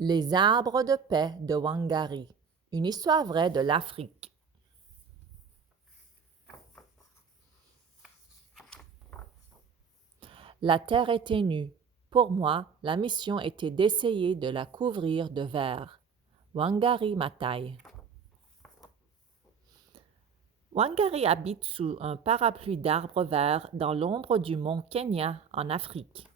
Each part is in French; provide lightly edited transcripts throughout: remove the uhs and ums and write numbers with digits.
Les arbres de paix de Wangari. Une histoire vraie de l'Afrique. La terre était nue. Pour moi, la mission était d'essayer de la couvrir de vert. Wangari Maathai. Wangari habite sous un parapluie d'arbres verts dans l'ombre du mont Kenya en Afrique.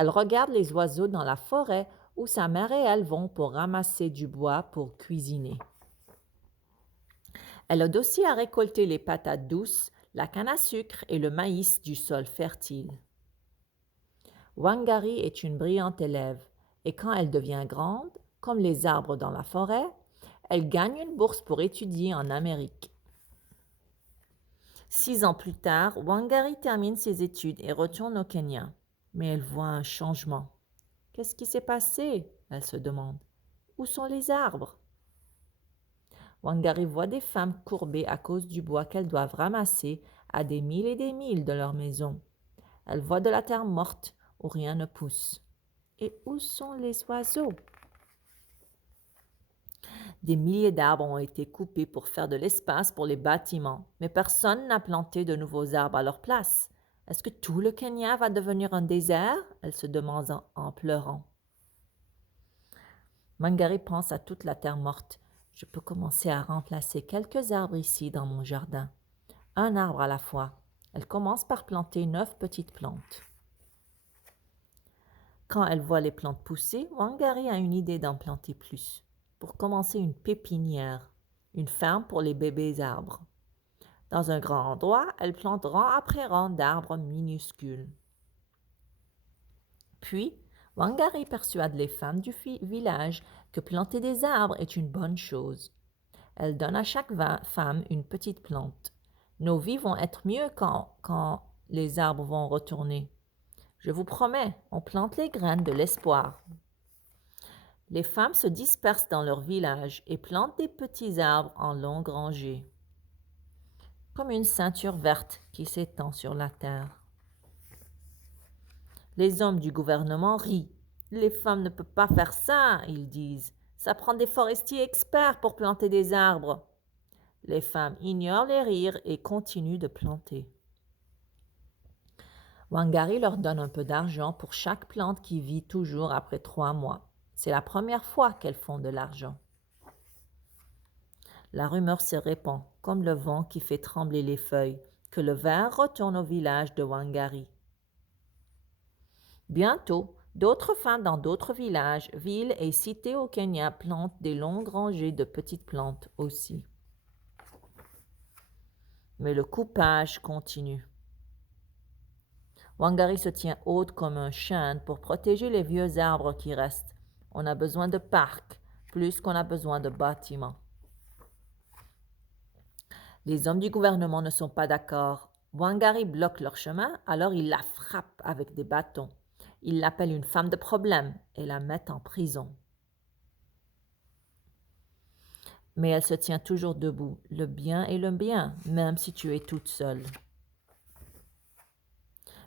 Elle regarde les oiseaux dans la forêt où sa mère et elle vont pour ramasser du bois pour cuisiner. Elle aide aussi à récolter les patates douces, la canne à sucre et le maïs du sol fertile. Wangari est une brillante élève et quand elle devient grande, comme les arbres dans la forêt, elle gagne une bourse pour étudier en Amérique. 6 ans plus tard, Wangari termine ses études et retourne au Kenya. Mais elle voit un changement. Qu'est-ce qui s'est passé? Elle se demande. Où sont les arbres? Wangari voit des femmes courbées à cause du bois qu'elles doivent ramasser à des milles et des milles de leur maison. Elle voit de la terre morte où rien ne pousse. Et où sont les oiseaux? Des milliers d'arbres ont été coupés pour faire de l'espace pour les bâtiments, mais personne n'a planté de nouveaux arbres à leur place. Est-ce que tout le Kenya va devenir un désert? Elle se demande en pleurant. Wangari pense à toute la terre morte. Je peux commencer à remplacer quelques arbres ici dans mon jardin. Un arbre à la fois. Elle commence par planter 9 petites plantes. Quand elle voit les plantes pousser, Wangari a une idée d'en planter plus. Pour commencer une pépinière, une ferme pour les bébés arbres. Dans un grand endroit, elle plante rang après rang d'arbres minuscules. Puis, Wangari persuade les femmes du village que planter des arbres est une bonne chose. Elle donne à chaque femme une petite plante. Nos vies vont être mieux quand les arbres vont retourner. Je vous promets, on plante les graines de l'espoir. Les femmes se dispersent dans leur village et plantent des petits arbres en longues rangées, comme une ceinture verte qui s'étend sur la terre. Les hommes du gouvernement rient. Les femmes ne peuvent pas faire ça, ils disent. Ça prend des forestiers experts pour planter des arbres. Les femmes ignorent les rires et continuent de planter. Wangari leur donne un peu d'argent pour chaque plante qui vit toujours après 3 mois. C'est la première fois qu'elles font de l'argent. La rumeur se répand, comme le vent qui fait trembler les feuilles, que le vert retourne au village de Wangari. Bientôt, d'autres femmes dans d'autres villages, villes et cités au Kenya plantent des longues rangées de petites plantes aussi. Mais le coupage continue. Wangari se tient haute comme un chêne pour protéger les vieux arbres qui restent. On a besoin de parcs, plus qu'on a besoin de bâtiments. Les hommes du gouvernement ne sont pas d'accord. Wangari bloque leur chemin, alors ils la frappent avec des bâtons. Ils l'appellent une femme de problème et la mettent en prison. Mais elle se tient toujours debout. Le bien est le bien, même si tu es toute seule.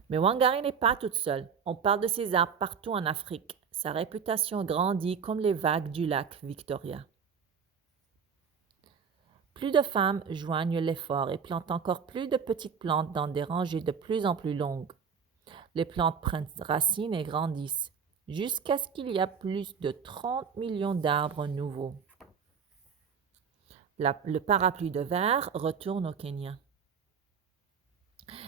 Mais Wangari n'est pas toute seule. On parle de ses arbres partout en Afrique. Sa réputation grandit comme les vagues du lac Victoria. Plus de femmes joignent l'effort et plantent encore plus de petites plantes dans des rangées de plus en plus longues. Les plantes prennent racines et grandissent, jusqu'à ce qu'il y ait plus de 30 millions d'arbres nouveaux. Le parapluie de verre retourne au Kenya.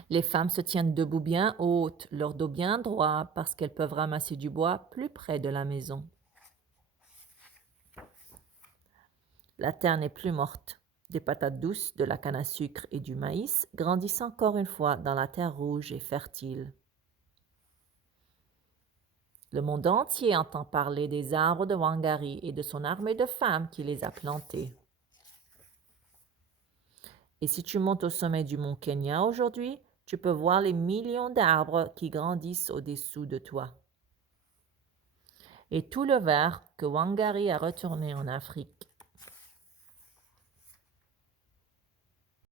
Les femmes se tiennent debout bien hautes, leur dos bien droit, parce qu'elles peuvent ramasser du bois plus près de la maison. La terre n'est plus morte. Des patates douces, de la canne à sucre et du maïs grandissent encore une fois dans la terre rouge et fertile. Le monde entier entend parler des arbres de Wangari et de son armée de femmes qui les a plantés. Et si tu montes au sommet du mont Kenya aujourd'hui, tu peux voir les millions d'arbres qui grandissent au-dessous de toi. Et tout le vert que Wangari a retourné en Afrique.